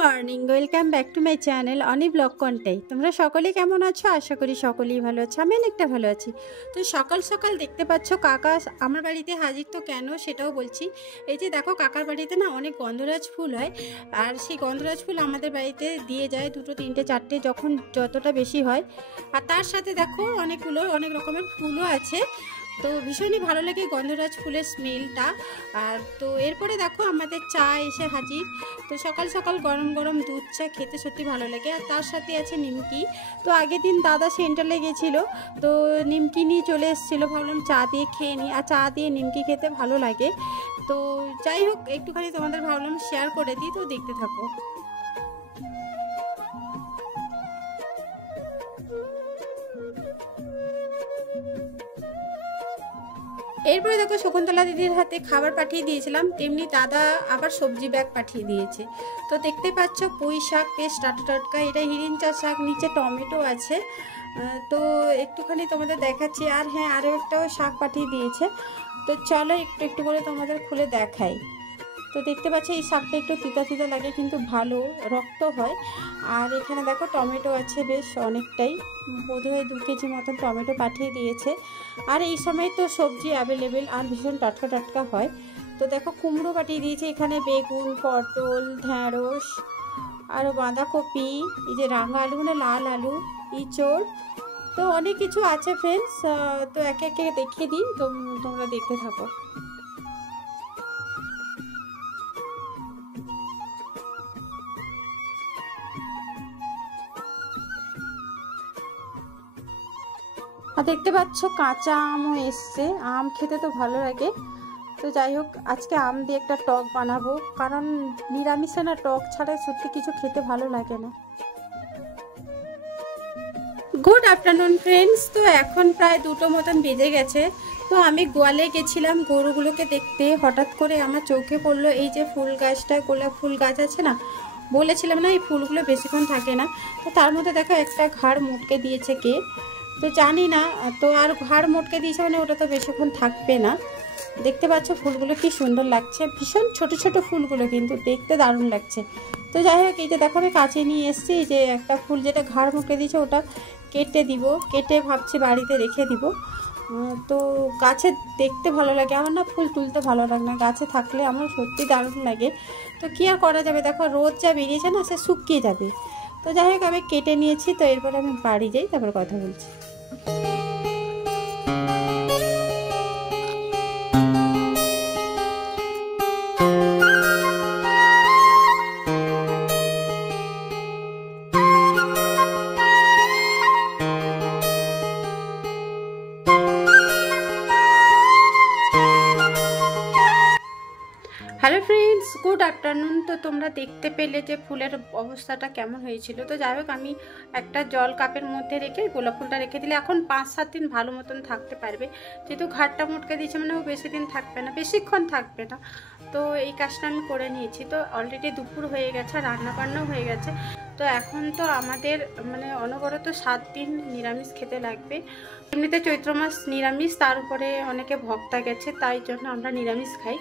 Morning, welcome back to my channel Oni blog content. তোমরা সকলেই কেমন আছো? আশা করি সকলেই ভালো আছো। আমি অনেকটা ভালো আছি। তো সকাল সকাল দেখতে পাচ্ছ কাকা আমার বাড়িতে হাজির, তো কেন সেটাও বলছি। এই যে দেখো, কাকার বাড়িতে না অনেক গন্ধরাজ ফুল হয়, আর সেই গন্ধরাজ ফুল আমাদের বাড়িতে দিয়ে যায় 2, 3, 4টে যখন যতটা বেশি হয়। আর তার সাথে দেখো অনেক রকমের ফুলও আছে। তো ভীষণই ভালো লাগে গন্ধরাজ ফুলের স্মেলটা। আর তো এরপরে দেখো আমাদের চা এসে হাজির। তো সকাল সকাল গরম গরম দুধ চা খেতে সত্যি ভালো লাগে। আর তার সাথে আছে নিমকি। তো আগের দিন দাদা সেন্টারে গেছিলো, তো নিমকি নিয়ে চলে এসেছিলো, ভাবলাম চা দিয়ে খেয়ে নিই। আর চা দিয়ে নিমকি খেতে ভালো লাগে। তো যাই হোক, একটুখানি তোমাদের ভাবলাম শেয়ার করে দিই, তো দেখতে থাকো। এরপরে দেখো, শকুন্তলা দিদির হাতে খাবার পাঠিয়ে দিয়েছিলাম, তেমনি দাদা আবার সবজি ব্যাগ পাঠিয়ে দিয়েছে। তো দেখতে পাচ্ছ পুঁই শাক বেশ টাটকা, এটা হিরিঞ্চা শাক, নিচে টমেটো আছে। তো একটুখানি তোমাদের দেখাচ্ছি। আর হ্যাঁ, আরও একটাও শাক পাঠিয়ে দিয়েছে। তো চলো একটু করে তোমাদের খুলে দেখাই। তো দেখতে পাচ্ছি এই শাকটা একটু তিতা লাগে, কিন্তু ভালো রক্ত হয়। আর এখানে দেখো টমেটো আছে বেশ অনেকটাই, বোধহয় 2 কেজি মতন টমেটো পাঠিয়ে দিয়েছে। আর এই সময় তো সবজি অ্যাভেলেবেল আর ভীষণ টাটকা হয়। তো দেখো কুমড়ো পাঠিয়ে দিয়েছে, এখানে বেগুন, পটল, ঢ্যাঁড়স, আরও বাঁধাকপি, এই যে রাঙা আলু মানে লাল আলু, ইঁচড়, তো অনেক কিছু আছে ফ্রেন্ডস। তো একে একে দেখিয়ে দিই, তোমরা দেখতে থাকো। আর দেখতে পাচ্ছ কাঁচা আমও এসছে, আম খেতে তো ভালো লাগে। তো যাই হোক, আজকে আম দিয়ে একটা টক বানাবো, কারণ নিরামিষে না টক ছাড়া সত্যি কিছু খেতে ভালো লাগে না। Good afternoon friends. তো এখন প্রায় 2টো মতন বেজে গেছে। তো আমি গোয়ালে গেছিলাম গরুগুলোকে দেখতে, হঠাৎ করে আমার চোখে পড়লো এই যে ফুল গাছটা, গোলাপ ফুল গাছ আছে না, বলেছিলাম না এই ফুলগুলো বেশিক্ষণ থাকে না। তো তার মধ্যে দেখো একটা ঘাড় মোটকে দিয়েছে কে, তো জানি না। তো আর ঘাড় মোটকে দিয়েছে মানে ওটা তো বেশিক্ষণ থাকবে না। দেখতে পাচ্ছ ফুলগুলো কি সুন্দর লাগছে, ভীষণ ছোট ফুলগুলো, কিন্তু দেখতে দারুণ লাগছে। তো যাই হোক, এই যে দেখো আমি কাছে নিয়ে এসেছি, যে একটা ফুল যেটা ঘাড় মুখে দিয়েছে ওটা কেটে দিব, কেটে ভাবছি বাড়িতে রেখে দিব। তো গাছে দেখতে ভালো লাগে, আমার না ফুল তুলতে ভালো লাগে না, গাছে থাকলে আমার সত্যি দারুণ লাগে। তো কী আর করা যাবে, দেখো রোদ যা বেরিয়েছে না, সে শুকিয়ে যাবে। তো যাই হোক, আমি কেটে নিয়েছি। তো এরপরে আমি বাড়ি যাই, তারপর কথা বলছি। Hello friends, good afternoon. তো তোমরা দেখতে পেলে যে ফুলের অবস্থাটা কেমন হয়েছিল। তো যাই হোক, আমি একটা জল কাপের মধ্যে রেখে গোলাপ ফুলটা রেখে দিলে এখন 5-7 দিন ভালো মতন থাকতে পারবে। যেহেতু ঘাটটা মোটকে দিয়েছে মানে ও বেশি দিন থাকবে না, বেশিক্ষণ থাকবে না। তো এই কাজটা আমি করে নিয়েছি। তো অলরেডি দুপুর হয়ে গেছে, রান্নাবান্নাও হয়ে গেছে। তো এখন তো আমাদের মানে অনবরত 7 দিন নিরামিষ খেতে লাগবে। এমনিতে চৈত্র মাস নিরামিষ, তার উপরে অনেকে ভক্তা গেছে, তাই জন্য আমরা নিরামিষ খাই।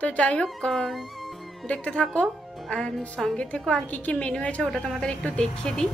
তো যাই হোক, দেখতে থাকো আর সঙ্গে থেকো। আর কি মেনু হয়েছে ওটা তোমাদের একটু দেখিয়ে দিই।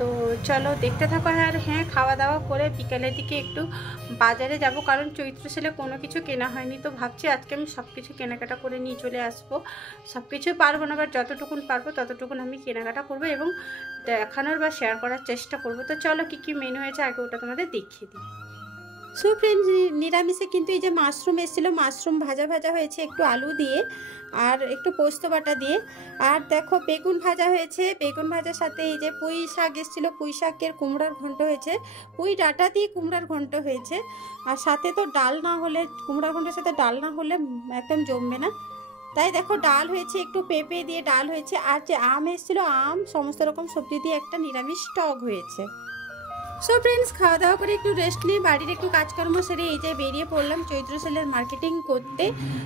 তো চলো দেখতে থাকো। আর হ্যাঁ, খাওয়া দাওয়া করে বিকালের দিকে একটু বাজারে যাব, কারণ চৈত্র সেলে কোনো কিছু কেনা হয়নি। তো ভাবছি আজকে আমি সব কিছু কেনাকাটা করে নিয়ে চলে আসবো। সব কিছুই পারবো না, বাট যতটুকুন পারবো ততটুকুন আমি কেনাকাটা করবো এবং দেখানোর বা শেয়ার করার চেষ্টা করবো। তো চলো কি মেনু হয়েছে আগে ওটা তোমাদের দেখিয়ে দিই। সো ফ্রেন্ডস, নিরামিষে কিন্তু এই যে মাশরুম এসেছিলো, মাশরুম ভাজা হয়েছে একটু আলু দিয়ে আর একটু পোস্ত বাটা দিয়ে। আর দেখো বেগুন ভাজা হয়েছে, বেগুন ভাজার সাথে এই যে পুঁই শাক এসেছিলো, পুঁই শাকের কুমড়ার ঘন্ট হয়েছে, পুঁই ডাঁটা দিয়ে কুমড়ার ঘন্ট হয়েছে। আর সাথে তো ডাল না হলে, কুমড়ার ঘন্টের সাথে ডাল না হলে একদম জমবে না, তাই দেখো ডাল হয়েছে, একটু পেঁপে দিয়ে ডাল হয়েছে। আর যে আম এসেছিলো, আম, সমস্ত রকম সবজি দিয়ে একটা নিরামিষ টক হয়েছে। সো ফ্রেন্ডস, খাওয়া দাওয়া করে একটু রেস্ট নিয়ে বাড়ির একটু কাজকর্ম সেরে এই যে বেরিয়ে পড়লাম চৈত্র সেলের মার্কেটিং করতে।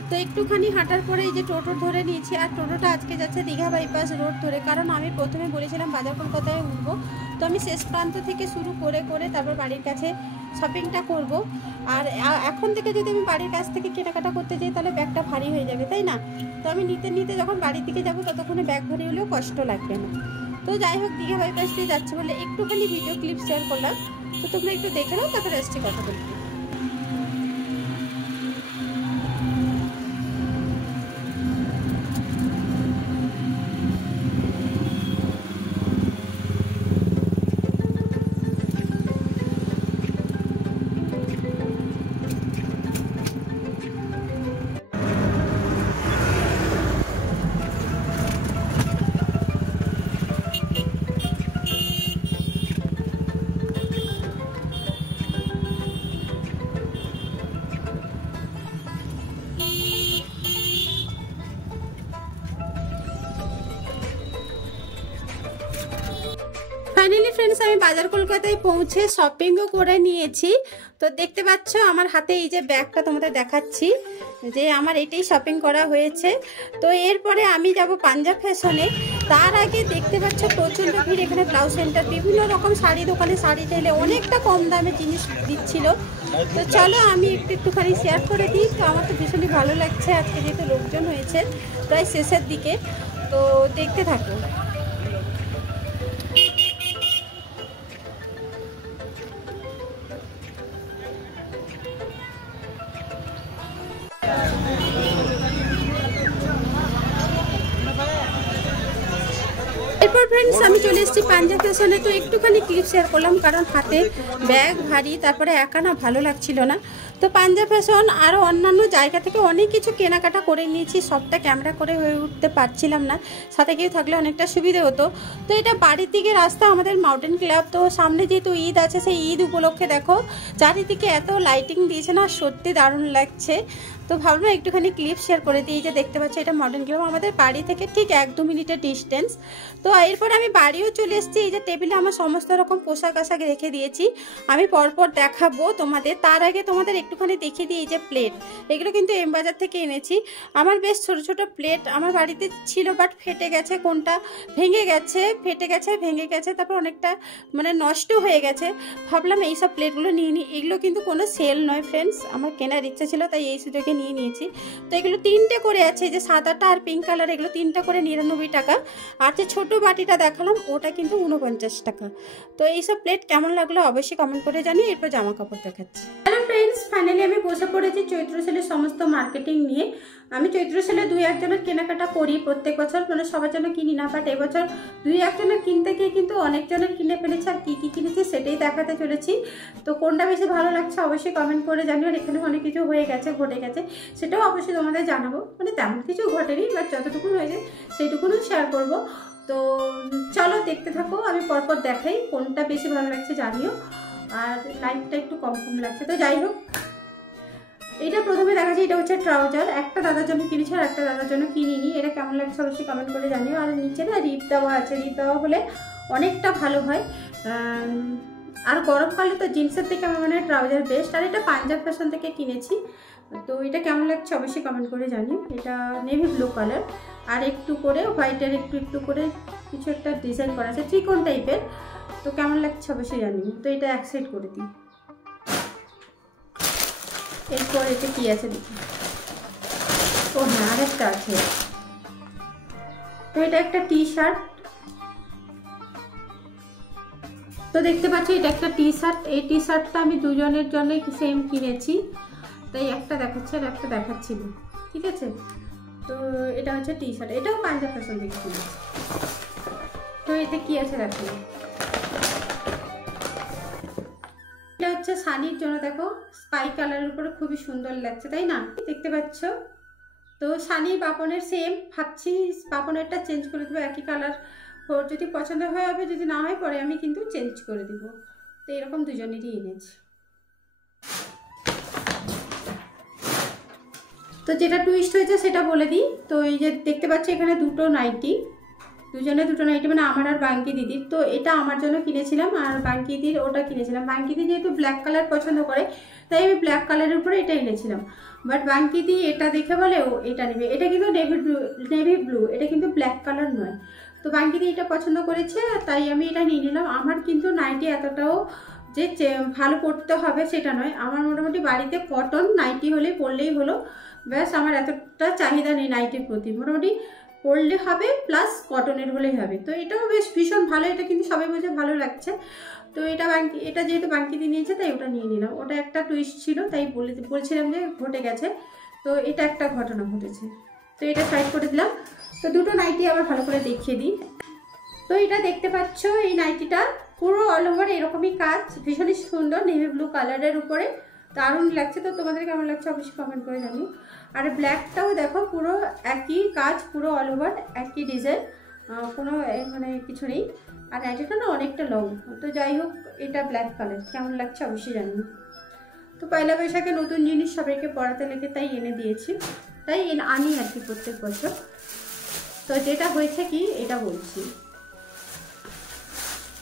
তো একটুখানি হাঁটার পরে এই যে টোটো ধরে নিয়েছি, আর টোটোটা আজকে যাচ্ছে দীঘা বাইপাস রোড ধরে, কারণ আমি প্রথমে বলেছিলাম বাজার কলকাতায় উঠবো। তো আমি শেষ প্রান্ত থেকে শুরু করে তারপর বাড়ির কাছে শপিংটা করব। আর এখন থেকে যদি আমি বাড়ির কাছ থেকে কেনাকাটা করতে যাই তাহলে ব্যাগটা ভারী হয়ে যাবে, তাই না? তো আমি নিতে নিতে যখন বাড়ির দিকে যাব ততক্ষণে ব্যাগ ভারী হলেও কষ্ট লাগবে না। তো যাই হোক, দীঘা বাইপাস দিয়ে যাচ্ছে বলে একটুখানি ভিডিও ক্লিপ শেয়ার করলাম, তো তোমরা একটু দেখে নাও, তারপরে আসছি কথা বলতে। ফাইনালি ফ্রেন্ডস, আমি বাজার কলকাতায় পৌঁছে শপিংও করে নিয়েছি। তো দেখতে পাচ্ছ আমার হাতে এই যে ব্যাগটা তোমাদের দেখাচ্ছি, যে আমার এটাই শপিং করা হয়েছে। তো এরপরে আমি যাব পাঞ্জাব ফ্যাশনে। তার আগে দেখতে পাচ্ছ প্রচণ্ড ভিড় এখানে, ব্লাউজ সেন্টার, বিভিন্ন রকম শাড়ি দোকানে শাড়ি চাইলে অনেকটা কম দামে জিনিস দিচ্ছিল। তো চলো আমি একটুখানি শেয়ার করে দিই। তো আমার তো ভীষণই ভালো লাগছে আজকে, যেহেতু লোকজন হয়েছে প্রায় শেষের দিকে। তো দেখতে থাকো। এরপর ফ্রেন্ডস আমি চলে এসেছি পাঞ্জাব ফ্যাশনে। তো একটুখানি ক্লিপ শেয়ার করলাম, কারণ হাতে ব্যাগ ভারী, তারপরে একা না ভালো লাগছিল না। তো পাঞ্জাব ফ্যাশন আরও অন্যান্য জায়গা থেকে অনেক কিছু কেনাকাটা করে নিয়েছি, সবটা ক্যামেরা করে হয়ে উঠতে পারছিলাম না, সাথে কেউ থাকলে অনেকটা সুবিধে হতো। তো এটা বাড়ির দিকে রাস্তা, আমাদের মাউন্টেন ক্লাব। তো সামনে যেহেতু ঈদ আছে, সেই ঈদ উপলক্ষে দেখো চারিদিকে এত লাইটিং দিয়েছে না, সত্যি দারুণ লাগছে। তো ভাবলাম একটুখানি ক্লিপ শেয়ার করে দিই। যে দেখতে পাচ্ছি এটা মডার্ন ক্লাব, আমাদের বাড়ি থেকে ঠিক 1-2 মিনিটের ডিস্টেন্স। তো এরপর আমি বাড়িও চলে এসেছি। এই যে টেবিলে আমার সমস্ত রকম পোশাক আশাক রেখে দিয়েছি, আমি পরপর দেখাবো তোমাদের। তার আগে তোমাদের একটুখানি দেখিয়ে দিই। এই যে প্লেট, এগুলো কিন্তু এম বাজার থেকে এনেছি। আমার বেশ ছোট ছোট প্লেট আমার বাড়িতে ছিল, বাট ফেটে গেছে, কোনটা ভেঙে গেছে, ফেটে গেছে, ভেঙে গেছে, তারপর অনেকটা মানে নষ্ট হয়ে গেছে। ভাবলাম এইসব প্লেটগুলো নিয়ে নিই। এগুলো কিন্তু কোনো সেল নয় ফ্রেন্ডস, আমার কেনার ইচ্ছা ছিল তাই এই সুযোগে নিয়ে নিয়েছি। তো এগুলো 3টে করে আছে, যে সাদাটা আর পিঙ্ক কালার, এগুলো 3টা করে 99 টাকা। আর যে ছোটো বাটিটা দেখালাম ওটা কিন্তু 49 টাকা। তো এইসব প্লেট কেমন লাগলো অবশ্যই কমেন্ট করে জানিয়ে। এরপর জামা কাপড় দেখাচ্ছি। হ্যালো ফ্রেন্ডস, ফাইনালি আমি বসে পড়েছি চৈত্র সেলের সমস্ত মার্কেটিং নিয়ে। আমি চৈত্র সেলে 2-1 জনের কেনাকাটা করি প্রত্যেক বছর, মানে সবার জন্য কিনি না, বাট এবছর 2-1 জনের কিনতে গিয়ে কিন্তু অনেক জনের কিনে ফেলেছি। আর কী কী কিনেছি সেটাই দেখাতে চলেছি। তো কোনটা বেশি ভালো লাগছে অবশ্যই কমেন্ট করে জানিও। আর এখানে অনেক কিছু হয়ে গেছে, ঘটে গেছে, সেটাও অবশ্যই তোমাদের জানাবো। মানে তেমন কিছু ঘটেনি, বাট যতটুকু হয়েছে সেইটুকুনও শেয়ার করবো। তো চলো দেখতে থাকো, আমি পরপর দেখাই কোনটা বেশি ভালো লাগছে জানিও। আর লাইটটা একটু কম কম লাগছে। তো যাই হোক, এটা প্রথমে দেখাচ্ছি। এটা হচ্ছে ট্রাউজার, একটা দাদার জন্য কিনেছি আর একটা দাদার জন্য কিনিনি। এটা কেমন লাগছে অবশ্যই কমেন্ট করে জানিও। আর নিচে না রিপ দেওয়া আছে, রিপ দেওয়া হলে অনেকটা ভালো হয়। আর গরমকালে তো জিন্সের থেকে আমার মনে হয় ট্রাউজার বেস্ট। আর এটা পাঞ্জাব ফ্যাশন থেকে কিনেছি। তো এটা কেমন লাগছে অবশ্যই কমেন্ট করে জানিও। এটা নেভি ব্লু কালার, আর একটু করে হোয়াইটের একটু করে কিছু একটা ডিজাইন করা আছে, ত্রিকোণ টাইপের। তো কেমন লাগছে অবশ্যই জানিও। তো এটা এক সাইড করে দিই। এরপর এটা কি আছে দেখি। ও হ্যাঁ, আরেকটা আছে। তো এটা একটা টি শার্ট। তো দেখতে পাচ্ছি এটা একটা টি শার্ট। এই টি শার্টটা আমি দুজনের জন্যই সেম কিনেছি, তাই একটা দেখাচ্ছি আর একটা দেখাচ্ছি না, ঠিক আছে? তো এটা হচ্ছে টি শার্ট, এটাও পাঞ্জাব ফ্যাশন থেকে কিনেছি। তো এতে কি আছে দেখো। এটা হচ্ছে শাড়ির জন্য, দেখো স্কাই কালারের উপরে খুবই সুন্দর লাগছে, তাই না? দেখতে পাচ্ছ। তো শাড়ি পাপনের সেম, ভাবছি পাপনেরটা চেঞ্জ করে দেবো, একই কালার। যদি পছন্দ হয় হবে, যদি না হয় পরে আমি কিন্তু চেঞ্জ করে দিব। তো এরকম দুজনেরই এনেছি। তো যেটা টুইস্ট হয়েছে সেটা বলে দিই। তো এই যে দেখতে পাচ্ছি এখানে দুটো নাইটি, দুজনে দুটো নাইটি, মানে আমার আর বাঙ্কি দিদির। তো এটা আমার জন্য কিনেছিলাম, আর বাঙ্কি দিদির ওটা কিনেছিলাম। বাঙ্কি দিদি যেহেতু ব্ল্যাক কালার পছন্দ করে, তাই আমি ব্ল্যাক কালারের উপরে এটা এনেছিলাম। বাট বাঙ্কি দি এটা দেখে বলে ও এটা নেবে। এটা কিন্তু নেভি ব্লু, এটা কিন্তু ব্ল্যাক কালার নয়। তো বাঙ্কি দি এটা পছন্দ করেছে, তাই আমি এটা নিয়ে নিলাম। আমার কিন্তু নাইটি এতটাও যে ভালো পরতে হবে সেটা নয়, আমার মোটামুটি বাড়িতে কটন নাইটি হলে পরলেই হলো, ব্যাস। আমার এতটা চাহিদা নেই নাইটির প্রতি, মোটামুটি পরলে হবে প্লাস কটনের হলেই হবে। তো এটাও বেশ ভীষণ ভালো, এটা কিন্তু সবাই বলছে ভালো লাগছে। তো এটা যেহেতু বাঙ্কিতে নিয়েছে তাই ওটা নিয়ে নিলাম। ওটা একটা টুইস্ট ছিল তাই বলছিলাম যে ঘটে গেছে, তো এটা একটা ঘটনা ঘটেছে। তো এটা সাইড করে দিলাম। তো দুটো নাইটি আবার ভালো করে দেখিয়ে দিই। তো এটা দেখতে পাচ্ছ, এই নাইটিটা পুরো অল ওভার এরকমই কাজ, ভীষণই সুন্দর, নেভি ব্লু কালারের উপরে দারুণ লাগছে। তো তোমাদের কেমন লাগছে অবশ্যই কমেন্ট করে জানিও। আর ব্ল্যাকটাও দেখো পুরো একই কাজ, পুরো অল ওভার একই ডিজাইন, কোনো মানে কিছু নেই। আর নাইটিটা না অনেকটা লং। তো যাই হোক, এটা ব্ল্যাক কালার, কেমন লাগছে অবশ্যই জানিও। তো পয়লা বৈশাখে নতুন জিনিস সবাইকে পড়াতে লেগে তাই এনে দিয়েছি, তাই আনি আর কি প্রত্যেক বছর। তো যেটা হয়েছে কি এটা বলছি,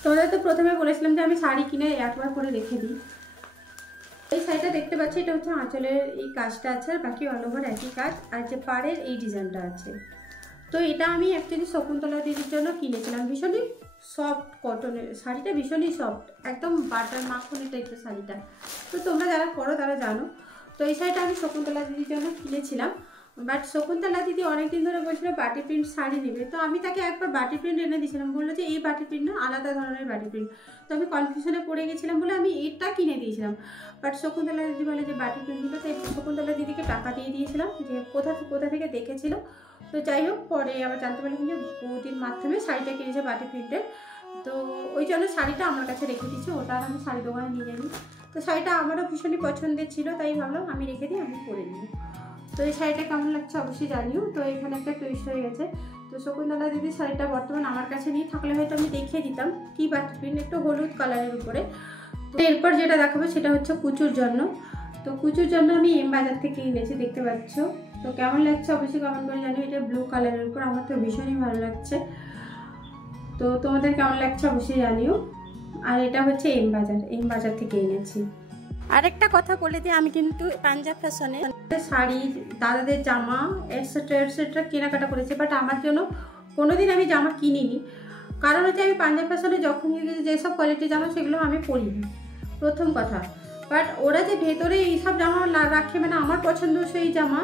তোমরা তো প্রথমে বলেছিলাম যে আমি শাড়ি কিনে একবার করে রেখে দিই। এই শাড়িটা দেখতে পাচ্ছি, এটা হচ্ছে আঁচলের এই কাজটা আছে, আর বাকি অল ওভার একই কাজ, আর যে পাড়ের এই ডিজাইনটা আছে। তো এটা আমি অ্যাকচুয়ালি শকুন্তলা দিদির জন্য কিনেছিলাম। ভীষণই সফট কটনের শাড়িটা, ভীষণই সফট, একদম বাটার মাখনি টাইপের শাড়িটা। তো তোমরা যারা পরো তারা জানো। তো এই শাড়িটা আমি শকুন্তলা দিদির জন্য কিনেছিলাম। বাট শকুন্তলা দিদি অনেকদিন ধরে বলছিল বাটি প্রিন্ট শাড়ি নেবে। তো আমি তাকে একবার বাটি প্রিন্ট এনে দিয়েছিলাম, বললো যে এই বাটি প্রিন্ট না, আলাদা ধরনের বাটি প্রিন্ট। তো আমি কনফিউশনে পড়ে গেছিলাম বলে আমি এটা কিনে দিয়েছিলাম। বাট শকুন্তলা দিদি বলে যে বাটি প্রিন্ট দিল, তাই শকুন্তলা দিদিকে টাকা দিয়ে দিয়েছিলাম, যে কোথা থেকে দেখেছিল। তো যাই হোক, পরে আবার জানতে পারলাম যে বৌদির মাধ্যমে শাড়িটা কিনেছে বাটি প্রিন্টের। তো ওই জন্য শাড়িটা আমার কাছে রেখে দিয়েছি, ওটা আর আমি শাড়ি দোকানে নিয়ে যাইনি। তো শাড়িটা আমারও ভীষণই পছন্দের ছিল, তাই ভাবলাম আমি রেখে দিই, আমি পরে নিই। তো এই শাড়িটা কেমন লাগছে অবশ্যই জানিও। তো এখানে একটা টুইস্ট হয়ে গেছে। তো শকুন্তলা দিদির শাড়িটা বর্তমান আমার কাছে নেই, থাকলে হয়তো আমি দেখিয়ে দিতাম কি বাটি প্রিন্ট, একটু হলুদ কালারের উপরে। তো এরপর যেটা দেখাবো সেটা হচ্ছে কুচুর জন্য। তো কুচুর জন্য আমি এম বাজার থেকে এনেছি, দেখতে পাচ্ছ। তো কেমন লাগছে অবশ্যই কমেন্ট করে জানিও। এটা ব্লু কালারের উপর, আমার তো ভীষণই ভালো লাগছে। তো তোমাদের কেমন লাগছে অবশ্যই জানিও। আর এটা হচ্ছে এম বাজার থেকে এনেছি। আরেকটা কথা বলে দিই, আমি কিন্তু পাঞ্জাব ফ্যাশনে শাড়ি, দাদাদের জামা এটসেট্রা কেনাকাটা করেছি, বাট আমার জন্য কোনোদিন আমি জামা কিনিনি। কারণ হচ্ছে আমি পাঞ্জাব ফ্যাশনে যখন যেসব কোয়ালিটির জামা সেগুলো আমি পরি না, প্রথম কথা। বাট ওরা যে ভেতরে এইসব জামা রাখে, মানে আমার পছন্দ সেই জামা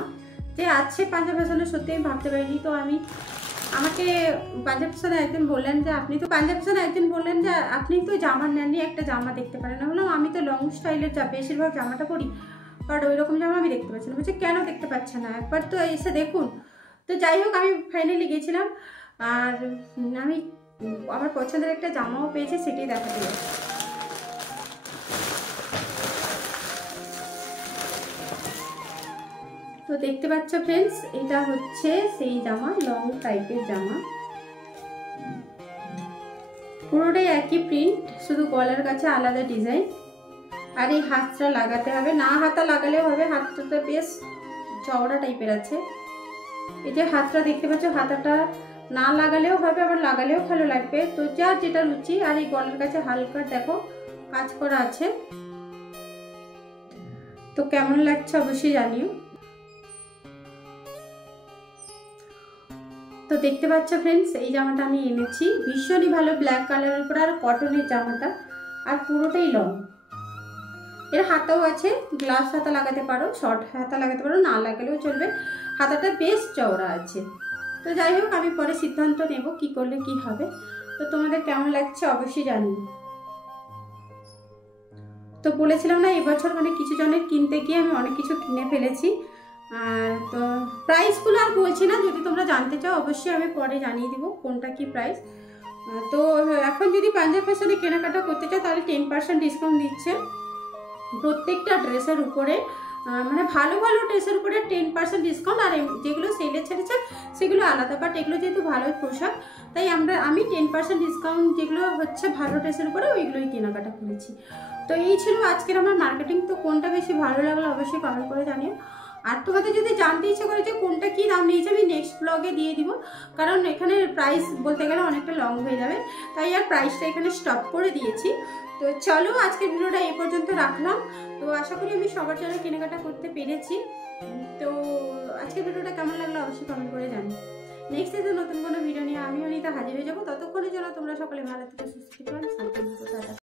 যে আছে পাঞ্জাব ফ্যাশনে, সত্যি আমি ভাবতে পারিনি। তো আমাকে পাঞ্জাব ফ্যাশনে একজন বললেন যে আপনি তো জামা নেননি, একটা জামা দেখতে পারেন না। বললাম আমি তো লং স্টাইলের বেশিরভাগ জামাটা পরি, বাট ওই রকম জামা আমি দেখতে পাচ্ছি না। বলছে কেন দেখতে পাচ্ছে না, একবার তো এসে দেখুন। তো যাই হোক, আমি ফাইনালি গেছিলাম, আর আমি আমার পছন্দের একটা জামাও পেয়েছি, সেটাই দেখাতে যাচ্ছি। তো দেখতে পাচ্ছ ফ্রেন্ডস, এটা হচ্ছে সেই জামা, লং টাইপের জামা, পুরোটাই একই প্রিন্ট, শুধু গলার কাছে আলাদা ডিজাইন। আর এই হাতটা লাগাতে হবে, না হাতা লাগালেও হবে, হাতটা বেশ চওড়া টাইপের আছে। এই যে হাতটা দেখতে পাচ্ছ, হাতাটা না লাগালেও হবে, আবার লাগালেও ভালো লাগবে। তো যার যেটা রুচি। আর এই গলার কাছে হালকা দেখো কাজ করা আছে। তো কেমন লাগছে অবশ্যই জানিও। তো দেখতে পাচ্ছ ফ্রেন্ডস, এই জামাটা আমি এনেছি, ভীষণই ভালো, ব্ল্যাক কালারের উপর, আর কটনের জামাটা, আর পুরোটাই লং। এর হাতাও আছে, গ্লাস হাতা লাগাতে পারো, শর্ট হাতা লাগাতে পারো, না লাগালেও চলবে, হাতাটা বেশ চওড়া আছে। তো যাই হোক, আমি পরে সিদ্ধান্ত নেব কি করলে কি হবে। তো তোমাদের কেমন লাগছে অবশ্যই জানিও। তো বলেছিলাম না, এবছর মানে কিছু জনের কিনতে গিয়ে আমি অনেক কিছু কিনে ফেলেছি। তো প্রাইসগুলো আর বলছি না, যদি তোমরা জানতে চাও অবশ্যই আমি পরে জানিয়ে দিব কোনটা কি প্রাইস। তো এখন যদি পাঞ্জাব ফ্যাশনে কেনাকাটা করতে চাও তাহলে 10% ডিসকাউন্ট দিচ্ছে প্রত্যেকটা ড্রেসের উপরে, মানে ভালো ভালো ড্রেসের উপরে 10% ডিসকাউন্ট। আর যেগুলো সেলে ছেড়েছে সেগুলো আলাদা, বাট এগুলো যেহেতু ভালো পোশাক তাই আমি 10% ডিসকাউন্ট যেগুলো হচ্ছে ভালো ড্রেসের উপরে ওইগুলোই কেনাকাটা করেছি। তো এই ছিল আজকের আমার মার্কেটিং। তো কোনটা বেশি ভালো লাগলো অবশ্যই কমেন্ট করে জানিও। আর তোমাদের যদি জানতে ইচ্ছে করে যে কোনটা কি দাম নিয়েছে, আমি নেক্সট ব্লগে দিয়ে দিব, কারণ এখানে প্রাইস বলতে গেলে অনেকটা লং হয়ে যাবে, তাই আর প্রাইসটা এখানে স্টপ করে দিয়েছি। তো চলো, আজকের ভিডিওটা এই পর্যন্ত রাখলাম। তো আশা করি আমি সবার জন্য কেনাকাটা করতে পেরেছি। তো আজকের ভিডিওটা কেমন লাগলো অবশ্যই কমেন্ট করে জানিও। নেক্সট ডে নতুন কোনো ভিডিও নিয়ে আমি অনিতা হাজির হয়ে যাবো। ততক্ষণের জন্য তোমরা সকলে ভালো থেকে সুস্থ থাকো।